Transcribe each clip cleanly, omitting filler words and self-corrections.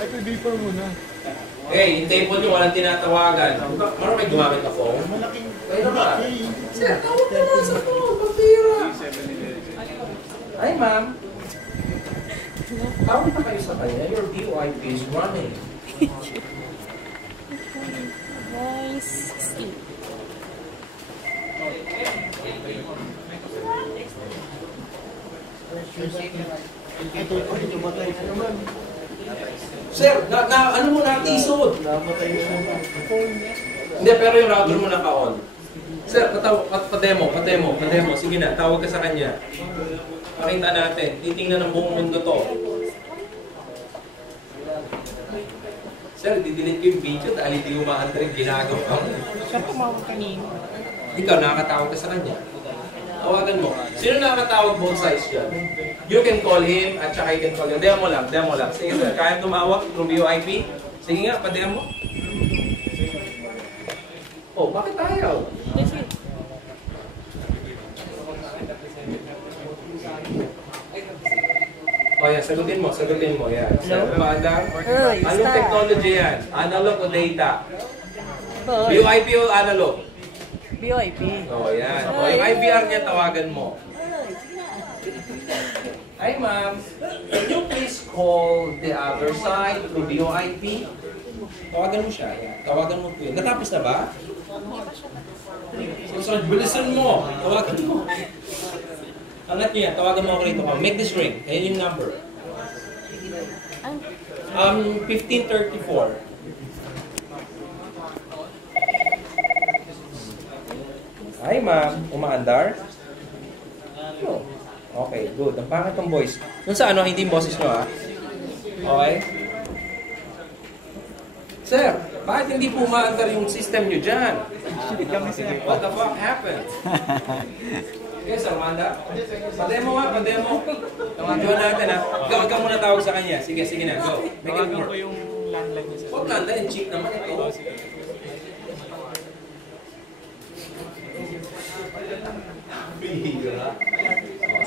IPv4 muna. Okay, yung table nyo, walang tinatawagan. Marunong kayo gumamit na phone? Kaya naman. Sir, tawag ka na sa phone. Pagpira. Hi, ma'am. Tawag na kayo sa kanya. Your VoIP is running. Voice. Sir, ano mo natisod? Hindi, pero yung router mo naka-on. Sir, pa-demo. Sige na, tawag ka sa kanya. Pakita natin. Titingnan ng buong mundo to. Sir, didelete ko yung video dahil hindi umaandar yung ginagawa mo. Siya tumawag kanina. Ikaw, nakakatawag ka sa kanya. Tawagan mo. Sino nakakatawag both sides dyan? You can call him at saka you can call him. Demo lang. Sige sir, kaya tumawag through VoIP? Sige nga, pa-demo. Oh, bakit ayaw? Oh yan, sagutin mo. Yan. Sir, paandar? Anong technology yan? Analog o data? VoIP o analog? VoIP. Oh, yan. O, yung IVR niya, tawagan mo. Hi, ma'am. Can you please call the other side through VoIP? Tawagan mo siya. Yan. Tawagan mo po yun. Natapos na ba? So, bilisan mo. Tawagan mo. Angat niya. Tawagan mo ako rito. Make this ring. Ayan yung number. 1534. Hi, ma'am. Umaandar? No. Okay, good. Ang pangit ng voice. Kung sa ano, hindi yung boses nyo, ha? Okay? Sir, bakit hindi po umaandar yung system nyo dyan? What the fuck happened? Yes, sir, umaandar? Pa-demo nga, pa-demo. Tawagan natin, ha? Huwag ka muna tawag sa kanya. Sige na, go. Make it work. yung landline niya, sir. Huwag landline, cheap naman ito.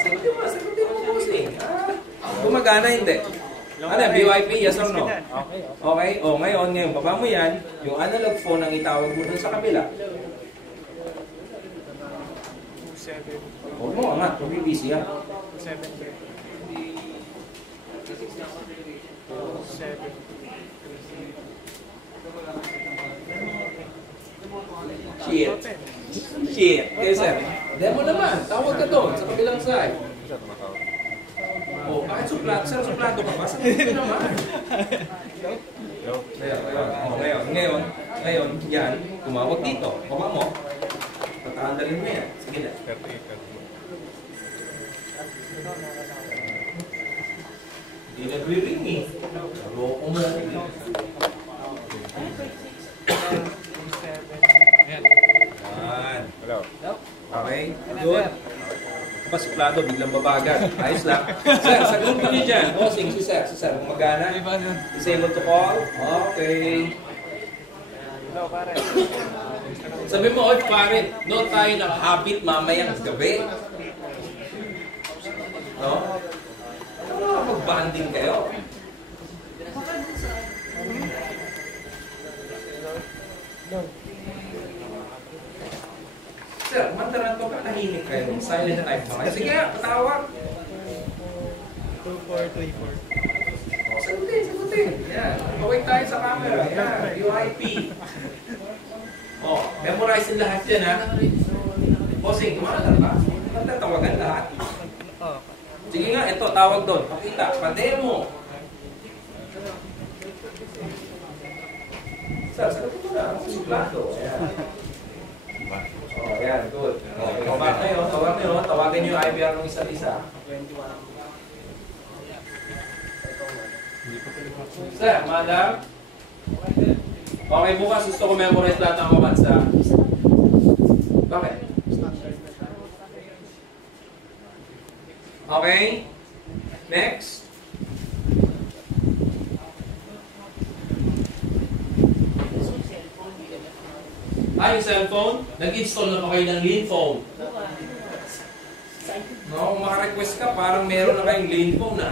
Sagutin mo bossing. Gumagana hindi. Ano, VoIP, yes or no? Okay? O, ngayon, baba mo yan. Yung analog phone ang itawag mo dun sa kabila. 7. Huwag mo, angat. Huwag yung busy yan. 7. Shit. Okay, sir. Demo naman. Tawag ka doon sa kabilang side. Oh, kahit suplado. Sir, suplado ka pa. Sabi ko naman. Ngayon, yan. Tumawag dito. Baba mo. Pataandalin mo yan. Sige na. Hindi nagre-ring eh. Loko mo. Hello. Okay? Good. Pasuplado, biglang babagal. Ayos lang. Sir, sagot ko niyo dyan. Bossing, si sir. Kung magana. Disable to call. Okay. Hello, pare. Sabi mo, oy pare, no tayo ng habit mamayang gabi. No? Ano mag-banding kayo? Sir, mandaran ko ka, nahimik kayo. Silent type pa kayo. Sige nga, patawag. 2434. Sagutin. Yan. Pawag tayo sa camera. Yan. VoIP. Memorize yung lahat yan, ha? Bossing, kumagal ba? Nagtatawagan lahat. Sige nga, ito, tawag doon. Pakita, pa-demo. Sir, sagutin mo na. Suplado. Yan. Yan, good. Tawag nyo. Tawagan nyo yung IVR ng isa't isa. Sir, madam. Okay, bukas gusto ko memorize lahat ng kabansa. Bakit? Okay. Next. Yung cellphone, nag-install na pa kayo ng lean phone. No, kung maka-request ka, parang meron na kayong lean phone na.